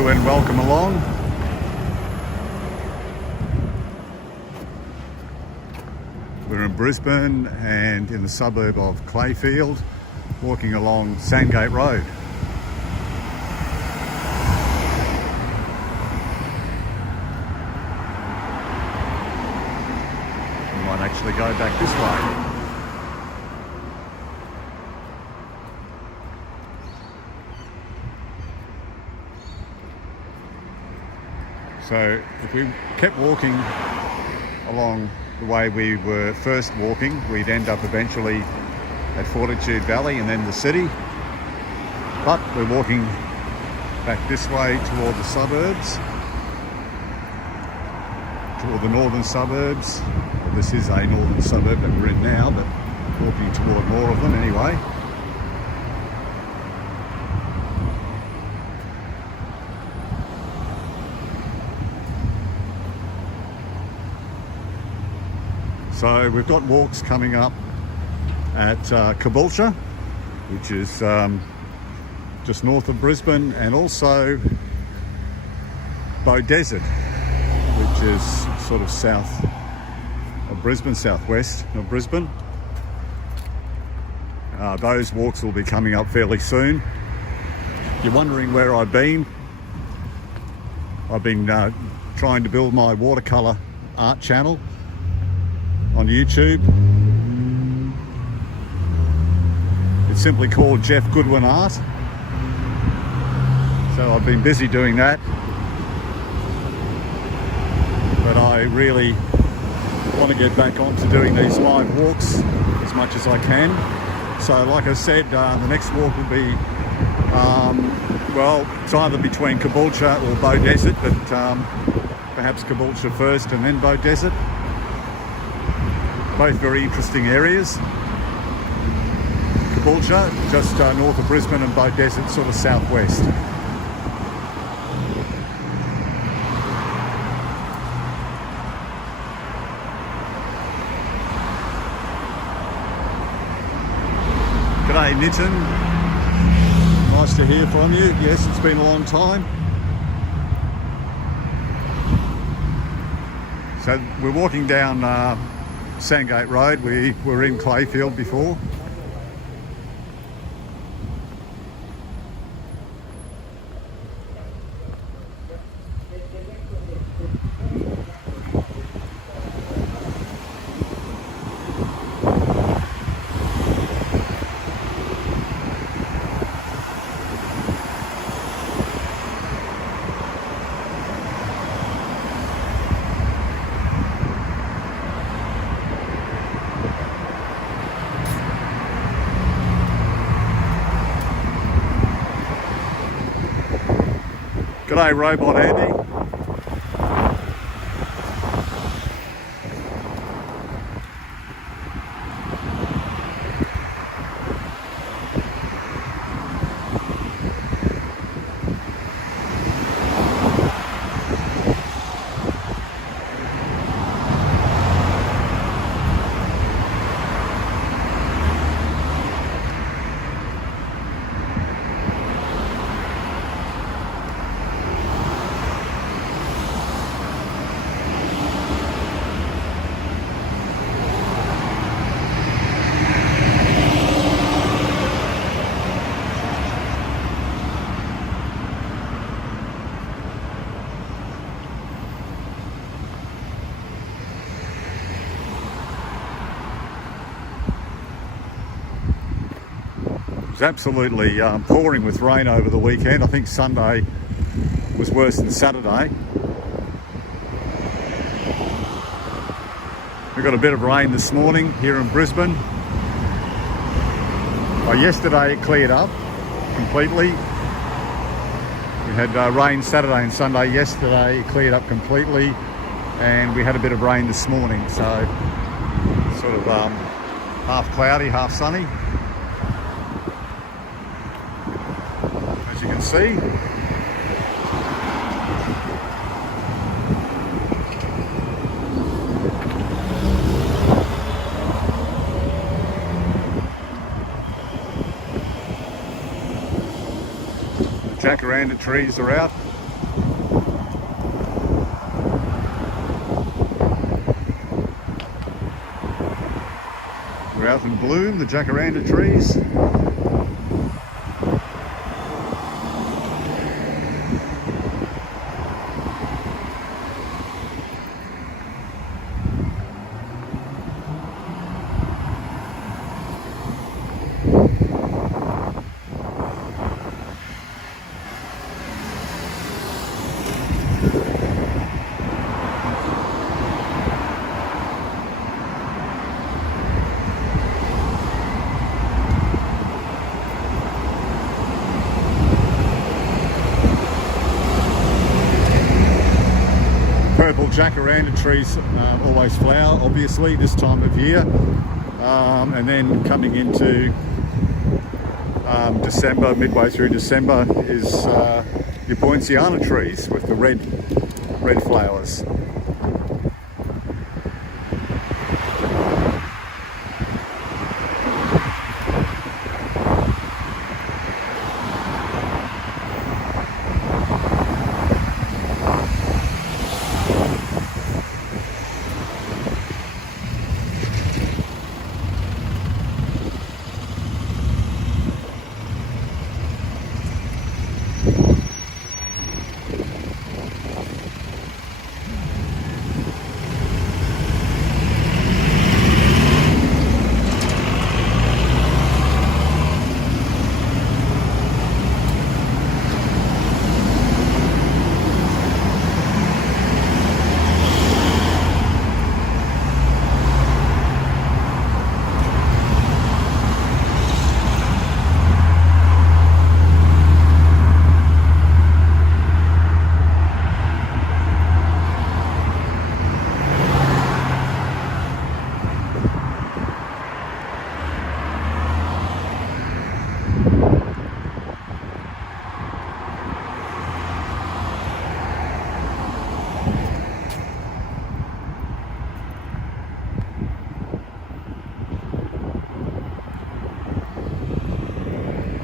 Hello and welcome along. We're in Brisbane and in the suburb of Clayfield, walking along Sandgate Road. We might actually go back this way. So if we kept walking along the way we were first walking, we'd end up eventually at Fortitude Valley and then the city. But we're walking back this way toward the suburbs, toward the northern suburbs. Well, this is a northern suburb that we're in now, but walking toward more of them anyway. So we've got walks coming up at Caboolture, which is just north of Brisbane, and also Bow Desert, which is sort of south of Brisbane, southwest of Brisbane. Those walks will be coming up fairly soon. If you're wondering where I've been trying to build my watercolour art channel on YouTube. It's simply called Jeff Goodwin Art. So I've been busy doing that, but I really want to get back onto doing these live walks as much as I can. So like I said, the next walk will be well, it's either between Caboolture or Bow Desert, but perhaps Caboolture first and then Bow Desert. Both very interesting areas. Caboolture, just north of Brisbane, and Bow Desert, sort of southwest. G'day Nitin, nice to hear from you. Yes, it's been a long time. So we're walking down Sandgate Road. We were in Clayfield before. G'day Robot Andy. It was absolutely pouring with rain over the weekend. I think Sunday was worse than Saturday. We got a bit of rain this morning here in Brisbane. Yesterday it cleared up completely. We had rain Saturday and Sunday. Yesterday it cleared up completely, and we had a bit of rain this morning, so sort of half cloudy, half sunny. As you can see. Jacaranda trees are out. out in bloom, the jacaranda trees. Purple jacaranda trees always flower, obviously, this time of year. And then coming into December, midway through December, is your poinciana trees with the red flowers.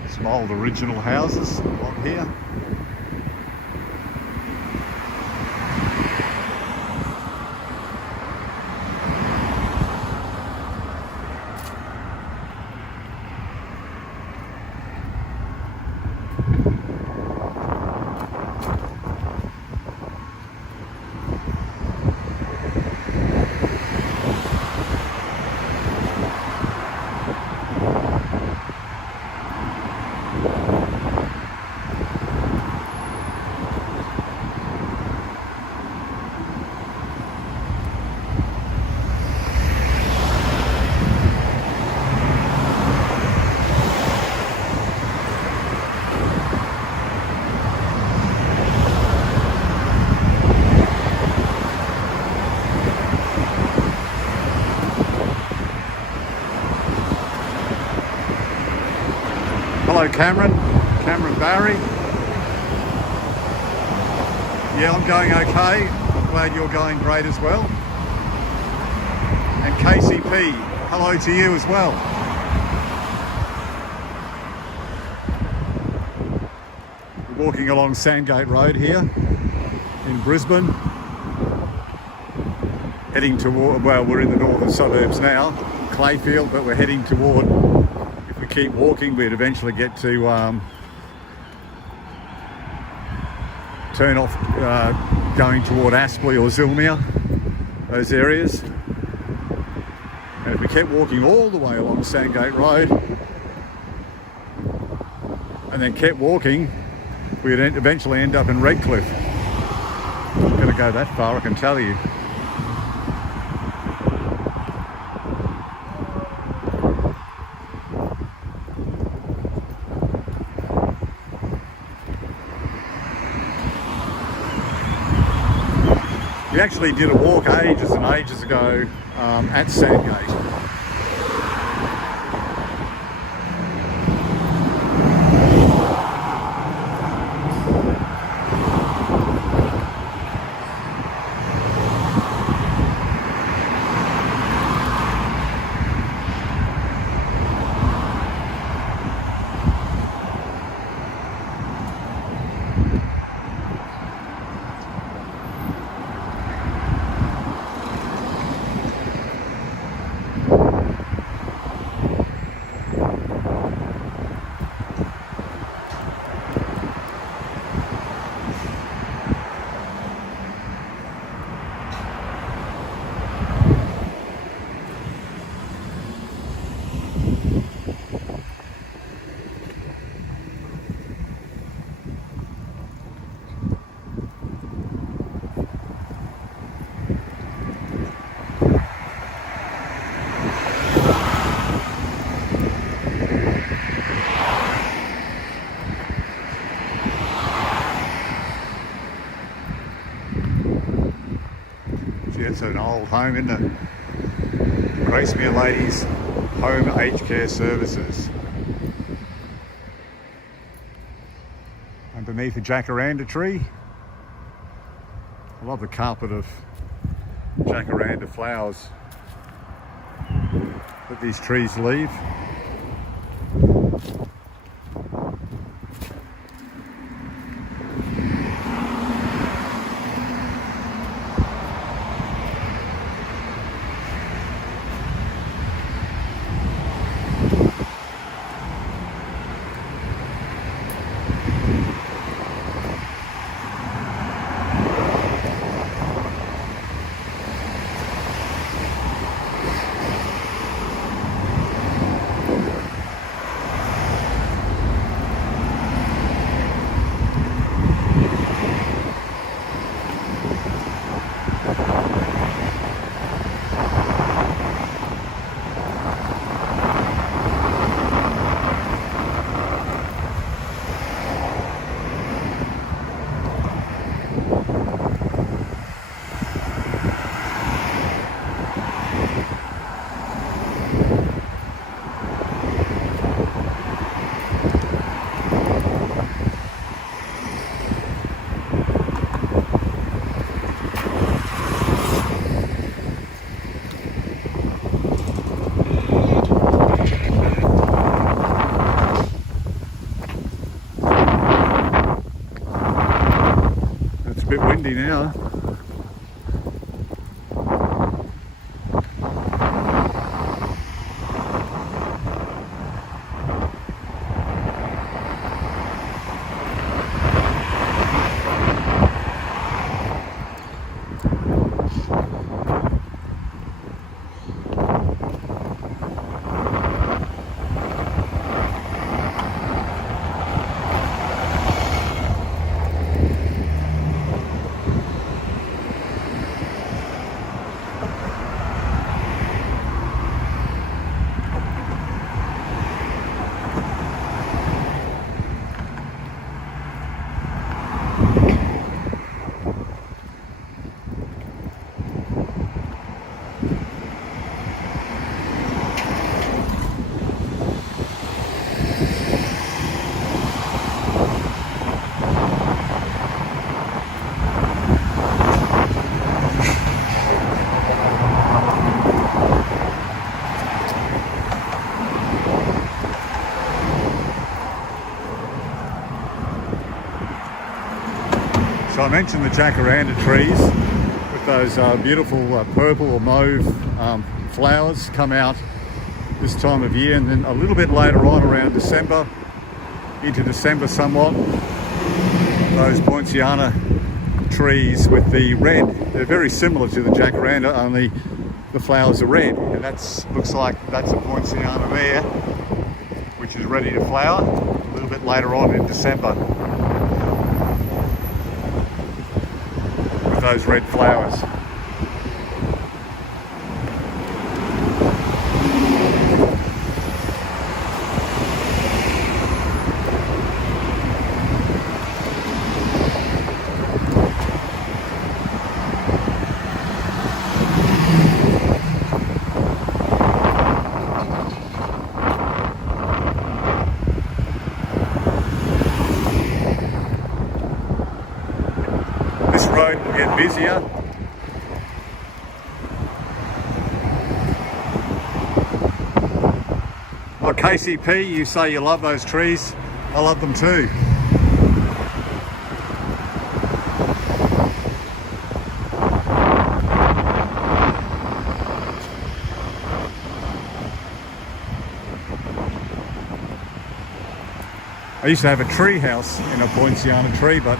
Some old original houses along here. Hello Cameron Barry. Yeah, I'm going okay. I'm glad you're going great as well. And KCP, hello to you as well. We're walking along Sandgate Road here in Brisbane. Heading toward, well, we're in the northern suburbs now, Clayfield, but we're heading toward, if we keep walking, we'd eventually get to turn off going toward Aspley or Zilmere, those areas. And if we kept walking all the way along Sandgate Road and then kept walking, we'd eventually end up in Redcliffe. I'm not going to go that far, I can tell you. We actually did a walk ages and ages ago at Sandgate. It's an old home, isn't it? Gracemere Ladies Home Aged Care Services. Underneath a jacaranda tree. I love the carpet of jacaranda flowers that these trees leave. A bit windy now. So I mentioned the jacaranda trees with those beautiful purple or mauve flowers come out this time of year, and then a little bit later on around December, into December somewhat, those poinciana trees with the red, they're very similar to the jacaranda, only the flowers are red, and looks like that's a poinciana there, which is ready to flower a little bit later on in December. Those red flowers. This road will get busier. Well, KCP, you say you love those trees. I love them too. I used to have a tree house in a poinciana tree, but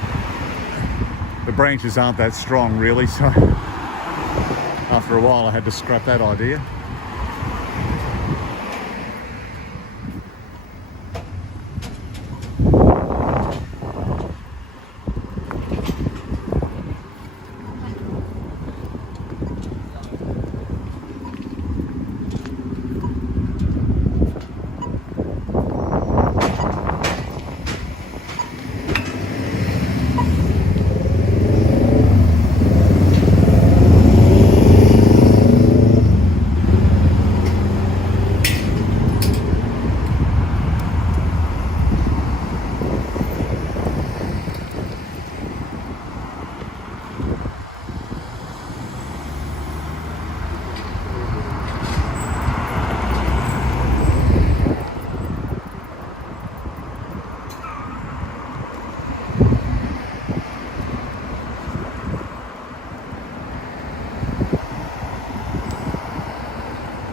the branches aren't that strong really, so after a while I had to scrap that idea.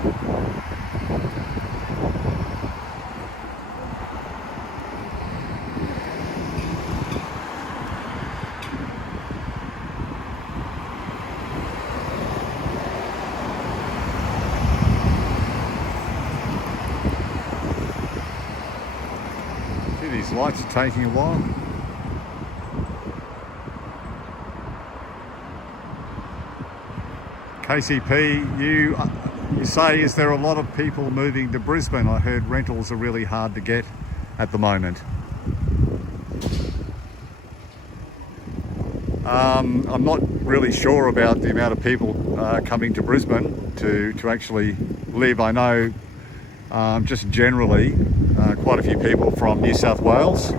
See, these lights are taking a while. KCP, you say, is there a lot of people moving to Brisbane? I heard rentals are really hard to get at the moment. I'm not really sure about the amount of people coming to Brisbane to actually live. I know just generally quite a few people from New South Wales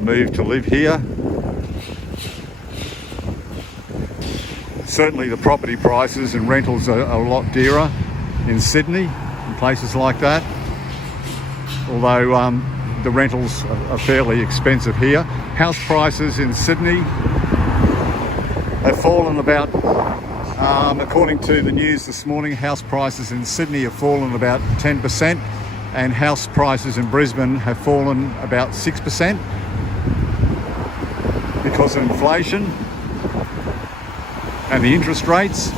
move to live here. Certainly the property prices and rentals are a lot dearer in Sydney and places like that, although the rentals are fairly expensive here. House prices in Sydney have fallen about, according to the news this morning, house prices in Sydney have fallen about 10%, and house prices in Brisbane have fallen about 6% because of inflation and the interest rates.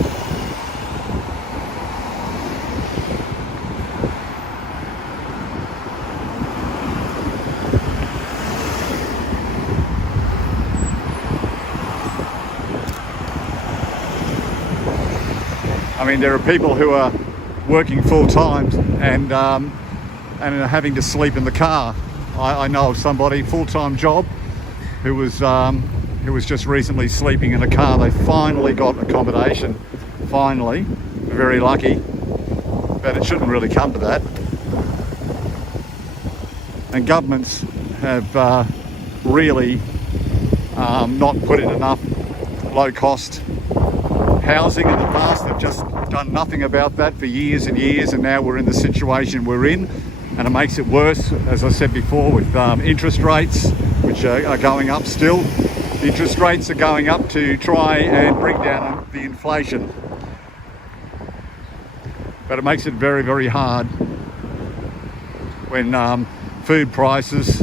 I mean, there are people who are working full time and are having to sleep in the car. I know of somebody, full-time job, who was just recently sleeping in a car. They finally got accommodation, finally. They're very lucky, but it shouldn't really come to that. And governments have really not put in enough low-cost housing in the past. They've just done nothing about that for years and years, and now we're in the situation we're in, and it makes it worse, as I said before, with interest rates, which are going up still. Interest rates are going up to try and bring down the inflation, but it makes it very, very hard when food prices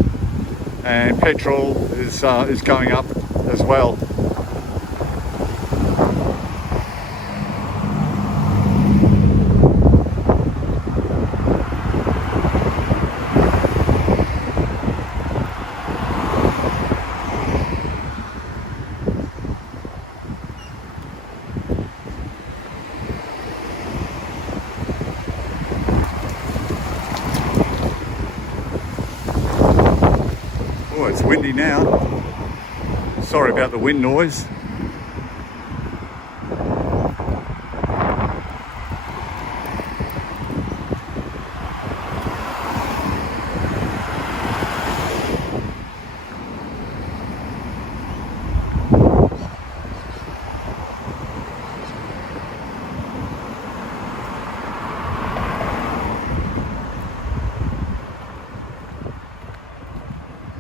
and petrol is going up as well. Oh, it's windy now. Sorry about the wind noise.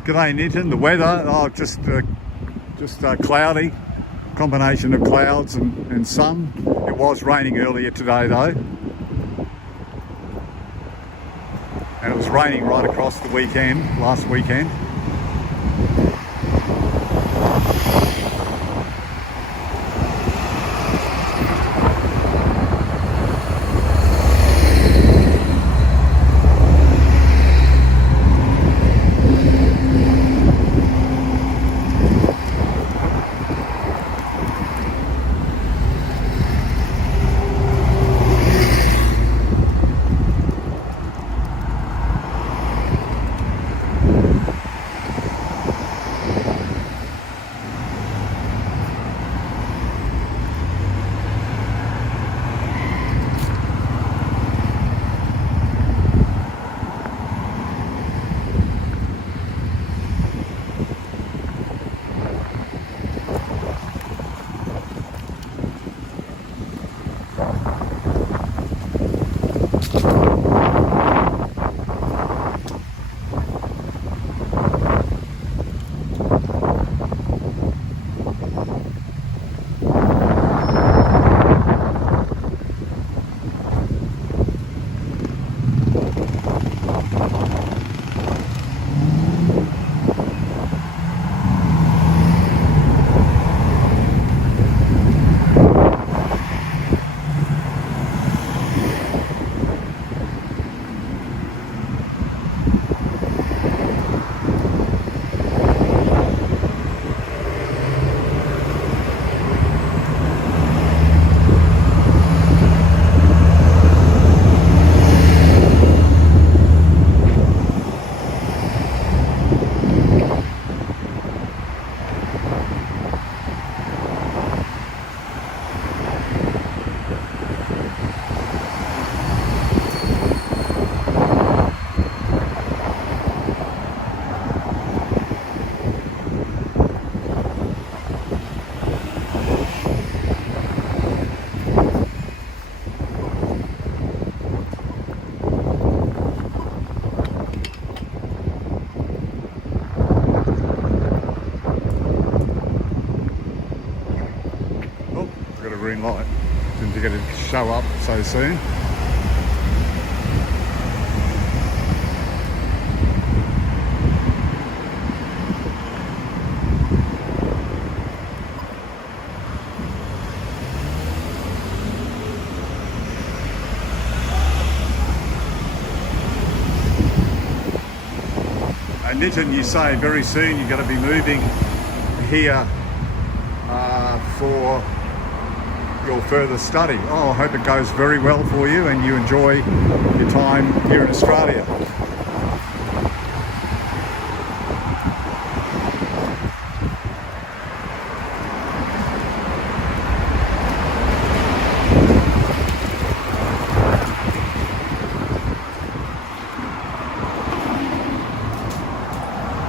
G'day Nitin. The weather, just cloudy, combination of clouds and sun. It was raining earlier today though, and it was raining right across the weekend, last weekend. like them to get it show up so soon. And Nitin, you say very soon you're going to be moving here for your further study. Oh, I hope it goes very well for you and you enjoy your time here in Australia.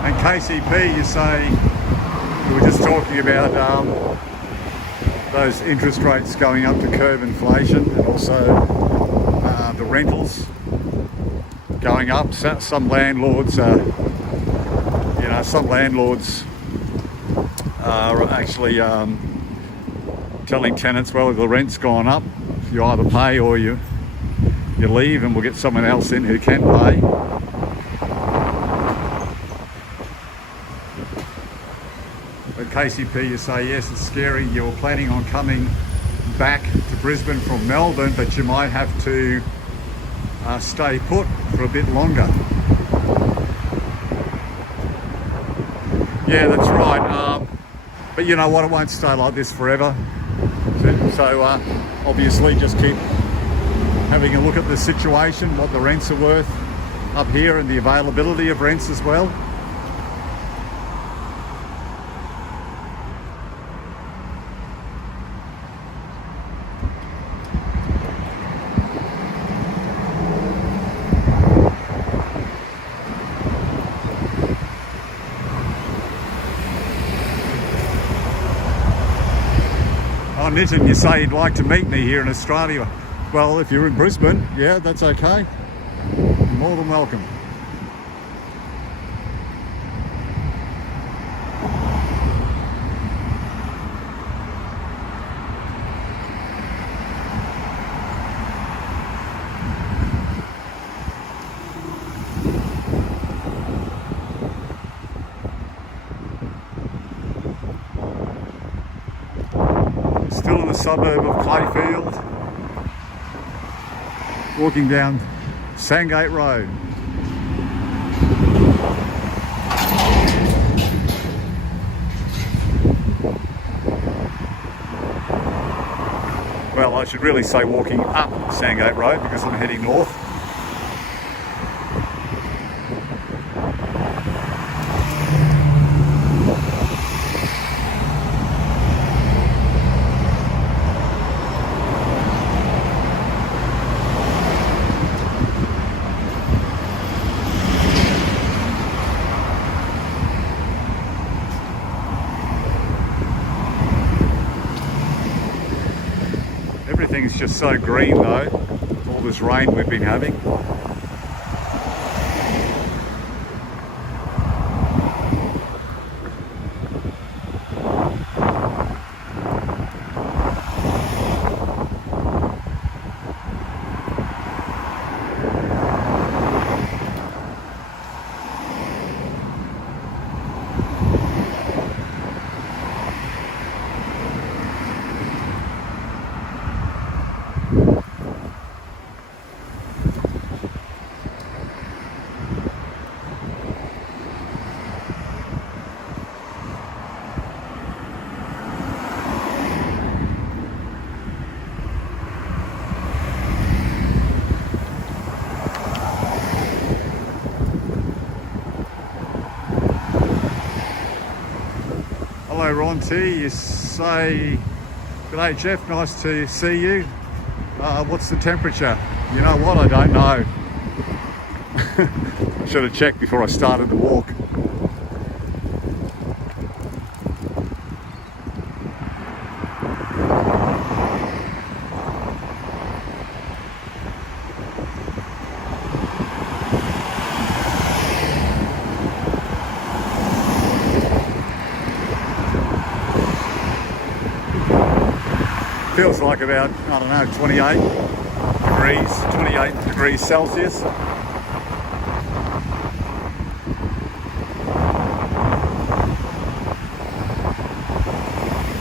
And KCP, you say, we were just talking about those interest rates going up to curb inflation, and also the rentals going up. Some landlords, some landlords are actually telling tenants, well, the rent's gone up, you either pay or you leave, and we'll get someone else in who can pay. But KCP, you say, yes, it's scary. You're planning on coming back to Brisbane from Melbourne, but you might have to stay put for a bit longer. Yeah, that's right. But you know what? It won't stay like this forever. So obviously just keep having a look at the situation, what the rents are worth up here, and the availability of rents as well. Oh, Nitin, you say you'd like to meet me here in Australia. Well, if you're in Brisbane, yeah, that's okay. You're more than welcome. Still in the suburb of Clayfield, walking down Sandgate Road. Well, I should really say walking up Sandgate Road because I'm heading north. Everything's just so green though, with all this rain we've been having. Hello Ron T, you say, g'day Jeff, nice to see you. What's the temperature? You know what, I don't know. Should have checked before I started the walk. feels like about, I don't know, 28 degrees Celsius.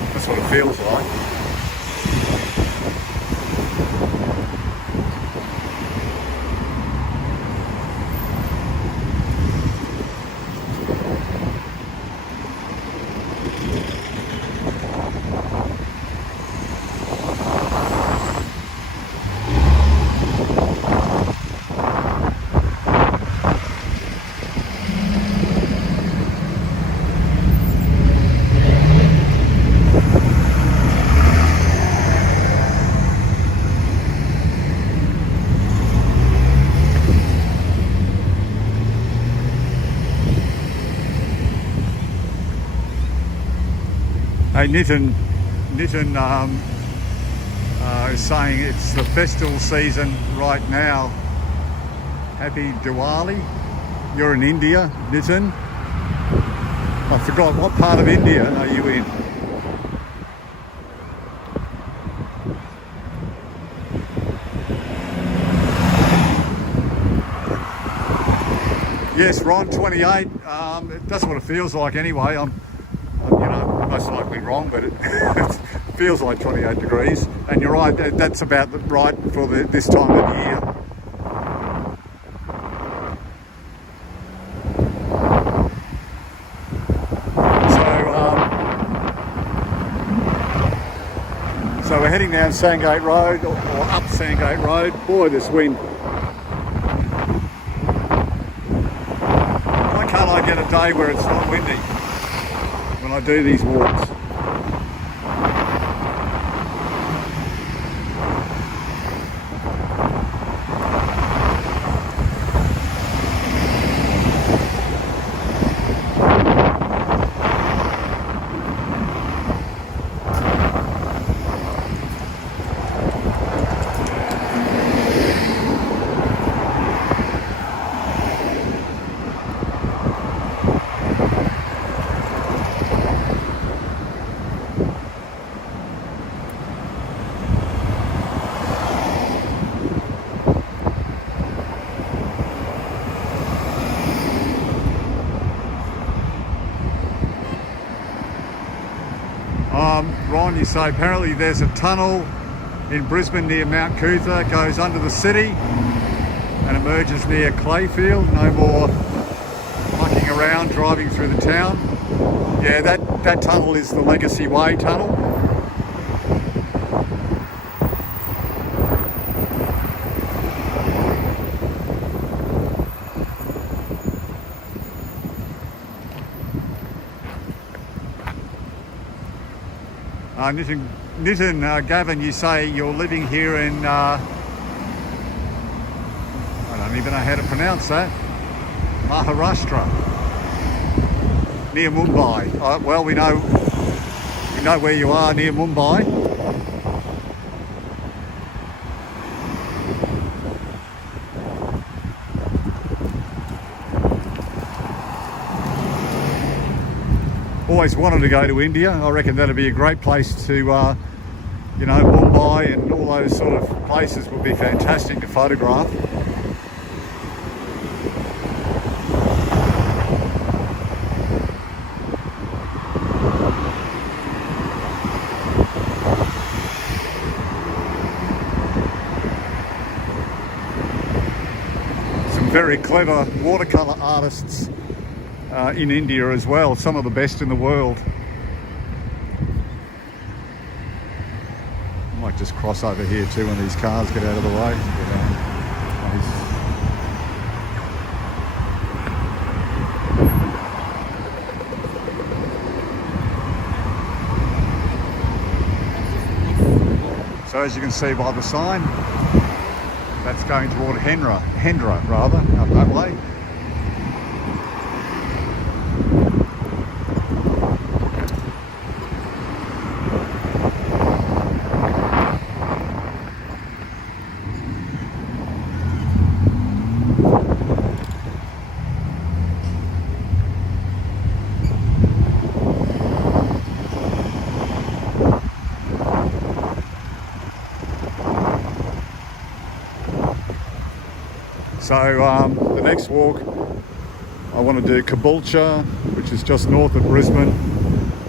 That's what it feels like. Hey, Nitin is saying it's the festival season right now. Happy Diwali. You're in India, Nitin. I forgot, what part of India are you in? Yes, Ron, 28. That's what it feels like anyway. I'm most likely wrong, but it feels like 28 degrees. And you're right, that's about right for this time of the year. So we're heading down Sandgate Road, or up Sandgate Road. Boy, this wind. Why can't I get a day where it's not windy when I do these walks? Ron, you say apparently there's a tunnel in Brisbane near Mount Cootha, goes under the city and emerges near Clayfield. No more mucking around driving through the town. Yeah, that tunnel is the Legacy Way tunnel. Nitin, Gavin, you say you're living here in, I don't even know how to pronounce that, Maharashtra, near Mumbai. Well, we know where you are, near Mumbai. Always wanted to go to India. I reckon that'd be a great place to, Mumbai and all those sort of places would be fantastic to photograph. Some very clever watercolour artists in India as well, some of the best in the world. I might just cross over here too when these cars get out of the way. So as you can see by the sign, that's going toward Hendra rather, up that way. So the next walk, I want to do Caboolture, which is just north of Brisbane,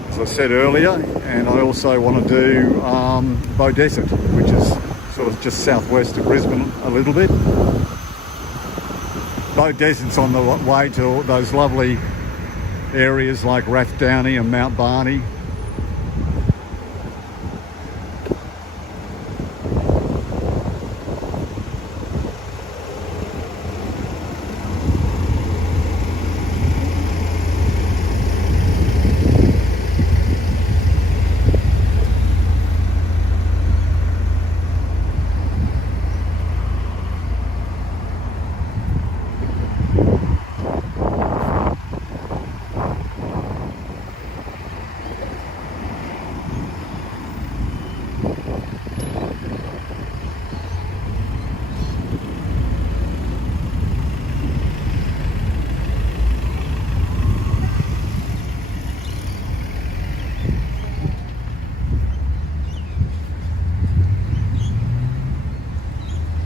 as I said earlier, and I also want to do Beaudesert, which is sort of just southwest of Brisbane a little bit. Beaudesert's on the way to those lovely areas like Rathdowney and Mount Barney.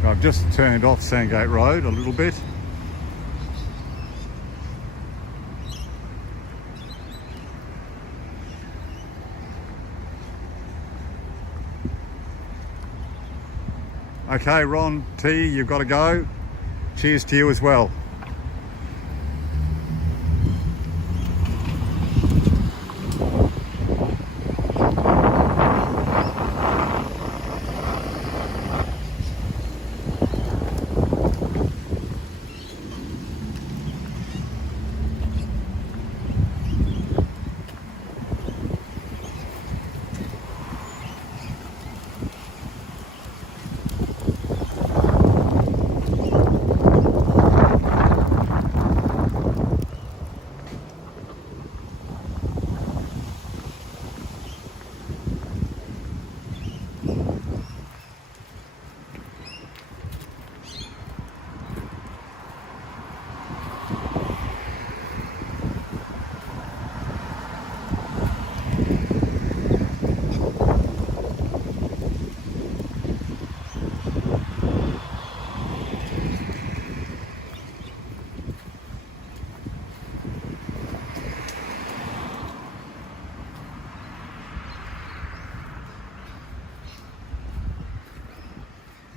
I've just turned off Sandgate Road a little bit. Okay, Ron T, you've got to go. Cheers to you as well.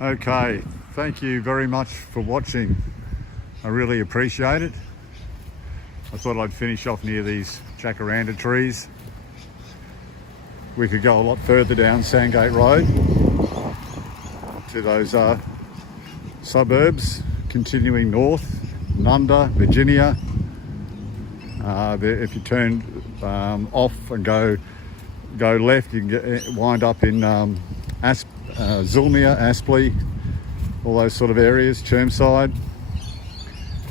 Okay, thank you very much for watching. I really appreciate it. I thought I'd finish off near these jacaranda trees. We could go a lot further down Sandgate Road to those suburbs, continuing north, Nunda, Virginia. If you turn off and go left, you can wind up in Zulmia, Aspley, all those sort of areas, Chermside.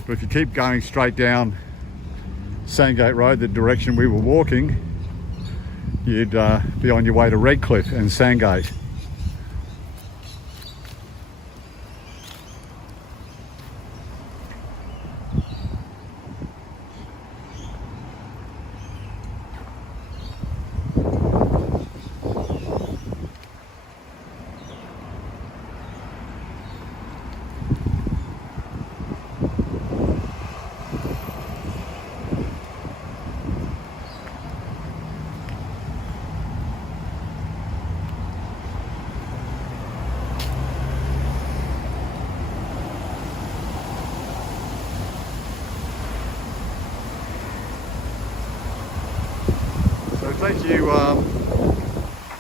But if you keep going straight down Sandgate Road, the direction we were walking, you'd be on your way to Redcliffe and Sandgate.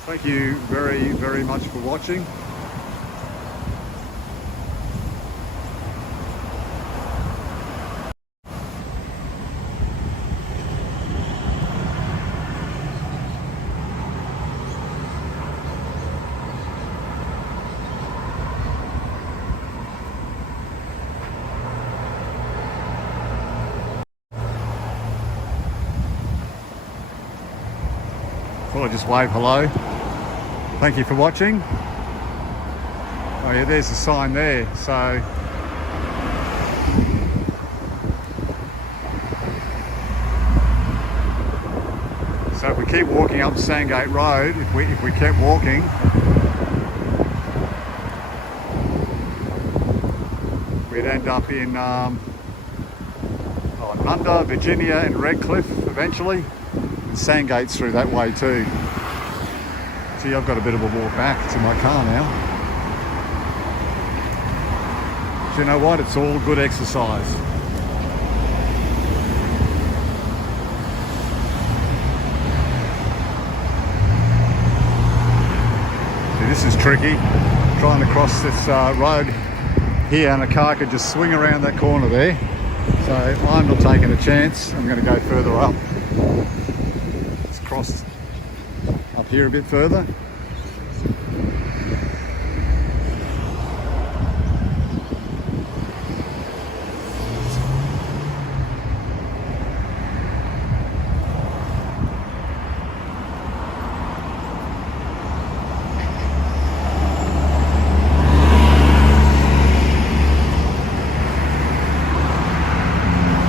Thank you very, very much for watching. Thought I'd just wave hello. Thank you for watching. Oh yeah, there's a sign there. So if we keep walking up Sandgate Road, if we kept walking, we'd end up in Nunda, Virginia and Redcliffe eventually. And Sandgate's through that way too. See, I've got a bit of a walk back to my car now. Do you know what? It's all good exercise. See, this is tricky, trying to cross this road here, and a car could just swing around that corner there. So I'm not taking a chance. I'm going to go further up. Let's cross up here a bit further.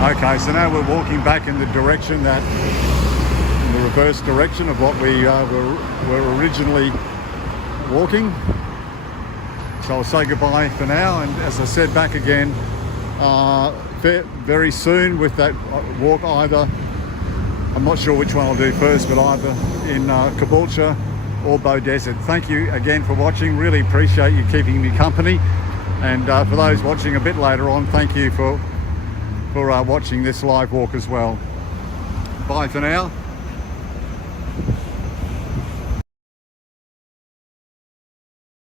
Okay, so now we're walking back in the direction in the reverse direction of what we were originally walking. So I'll say goodbye for now, and as I said, back again very soon with that walk. Either, I'm not sure which one I'll do first, but either in Caboolture or Bow Desert. Thank you again for watching. Really appreciate you keeping me company, and for those watching a bit later on, thank you for watching this live walk as well. Bye for now.